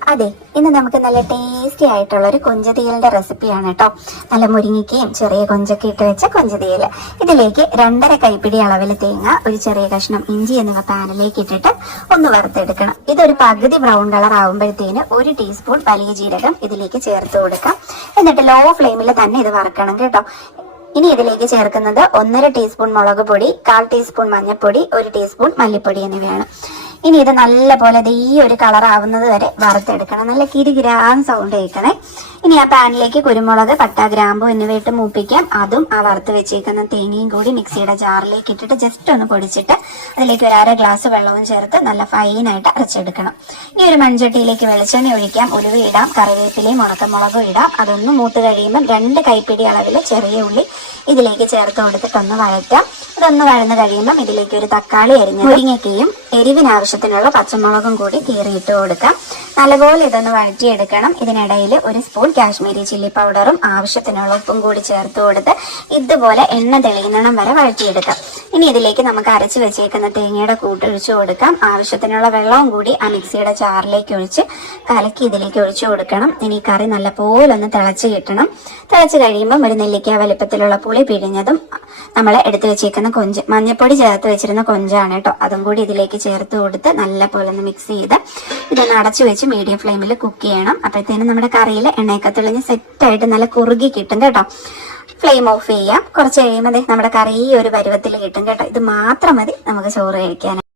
അതെ ഇന്ന് നമുക്ക് നല്ല ടേസ്റ്റി ആയിട്ടുള്ള ഒരു കൊഞ്ചതീയലിന്റെ റെസിപ്പിയാണ് കേട്ടോ നല്ല മുരിങ്ങിക്കയും ചെറിയ കൊഞ്ചൊക്കെ ഇട്ട് വെച്ച കൊഞ്ചതീയൽ ഇതിലേക്ക് രണ്ടര കൈപ്പിടി അളവിൽ തേങ്ങ ഒരു ചെറിയ കഷ്ണം ഇഞ്ചി എന്നിവ പാനിലേക്ക് ഇട്ടിട്ട് ഒന്ന് വറുത്തെടുക്കണം. ഇതൊരു പകുതി ബ്രൗൺ കളർ ആകുമ്പോഴത്തേന് ഒരു ടീസ്പൂൺ വലിയ ജീരകം ഇതിലേക്ക് ചേർത്ത് കൊടുക്കാം. എന്നിട്ട് ലോ ഫ്ലെയിമിൽ തന്നെ ഇത് വറക്കണം കേട്ടോ. ഇനി ഇതിലേക്ക് ചേർക്കുന്നത് ഒന്നര ടീസ്പൂൺ മുളക് പൊടി കാൽ ടീസ്പൂൺ മഞ്ഞൾപ്പൊടി ഒരു ടീസ്പൂൺ മല്ലിപ്പൊടി എന്നിവയാണ്. ഇനി ഇത് നല്ല പോലെ ഈ ഒരു കളർ ആവുന്നത് വരെ വറുത്തെടുക്കണം. നല്ല കിരികിരാൻ സൗണ്ട് കേൾക്കണേ. ഇനി ആ പാനിലേക്ക് കുരുമുളക് പട്ട ഗ്രാമ്പു എന്നിവ ഇട്ട് മൂപ്പിക്കാം. അതും ആ വറുത്ത് വെച്ചേക്കുന്ന തേങ്ങയും കൂടി മിക്സിയുടെ ജാറിലേക്ക് ഇട്ടിട്ട് ജസ്റ്റ് ഒന്ന് പൊടിച്ചിട്ട് അതിലേക്ക് ഒരു അര ഗ്ലാസ് വെള്ളവും ചേർത്ത് നല്ല ഫൈനായിട്ട് അരച്ചെടുക്കണം. ഇനി ഒരു മൺചട്ടിയിലേക്ക് വെളിച്ചെണ്ണ ഒഴിക്കാം. ഉലുവ ഇടാം. കറിവേപ്പിലയും ഉണക്കമുളകും ഇടാം. അതൊന്ന് മൂത്ത് കഴിയുമ്പം രണ്ട് കൈപ്പിടി അളവിൽ ചെറിയ ഉള്ളി ഇതിലേക്ക് ചേർത്ത് കൊടുത്തിട്ടൊന്ന് വഴറ്റാം. ഇതൊന്ന് വഴന്ന് കഴിയുമ്പം ഇതിലേക്ക് ഒരു തക്കാളി അരിഞ്ഞ് മുരിങ്ങയ്ക്കയും എരിവിന് ആവശ്യത്തിനുള്ള പച്ചമുളകും കൂടി കീറിയിട്ട് കൊടുക്കാം. നല്ലപോലെ ഇതൊന്ന് വഴറ്റിയെടുക്കണം. ഇതിനിടയിൽ ഒരു സ്പൂൺ കാശ്മീരി ചില്ലി പൗഡറും ആവശ്യത്തിനുള്ള ഉപ്പും കൂടി ചേർത്ത് കൊടുത്ത് ഇതുപോലെ എണ്ണ തെളിയുന്നിടം വരെ വഴറ്റിയെടുക്കാം. ഇനി ഇതിലേക്ക് നമുക്ക് അരച്ച് വെച്ചേക്കുന്ന തേങ്ങയുടെ കൂട്ടൊഴിച്ചു കൊടുക്കാം. ആവശ്യത്തിനുള്ള വെള്ളവും കൂടി ആ മിക്സിയുടെ ചാറിലേക്ക് ഒഴിച്ച് കലക്കി ഇതിലേക്ക് ഒഴിച്ചു കൊടുക്കണം. ഇനി കറി നല്ലപോലെ ഒന്ന് തിളച്ച് കിട്ടണം. തിളച്ച് കഴിയുമ്പോൾ ഒരു നെല്ലിക്ക വലിപ്പത്തിലുള്ള പുളി പിഴിഞ്ഞതും നമ്മൾ എടുത്തു വെച്ചേക്കുന്ന കൊഞ്ച് മഞ്ഞപ്പൊടി ചേർത്ത് വെച്ചിരുന്ന കൊഞ്ചാണ് കേട്ടോ. അതും കൂടി ഇതിലേക്ക് ചേർത്ത് കൊടുത്ത് നല്ല പോലെ ഒന്ന് മിക്സ് ചെയ്ത് ഇതൊന്ന് അടച്ചു വെച്ച് മീഡിയം ഫ്ലെയിമിൽ കുക്ക് ചെയ്യണം. അപ്പോഴത്തേനും നമ്മുടെ കറിയിൽ എണ്ണയൊക്കെ തെളിഞ്ഞ് സെറ്റായിട്ട് നല്ല കുറുകി കിട്ടും കേട്ടോ. ഫ്ലെയിം ഓഫ് ചെയ്യാം. കുറച്ച് കഴിയുമ്പോൾ നമ്മുടെ കറി ഈ ഒരു പരുവത്തിൽ കിട്ടും കേട്ടോ. ഇത് മാത്രം മതി നമുക്ക് ചോറ് കഴിക്കാനായിട്ട്.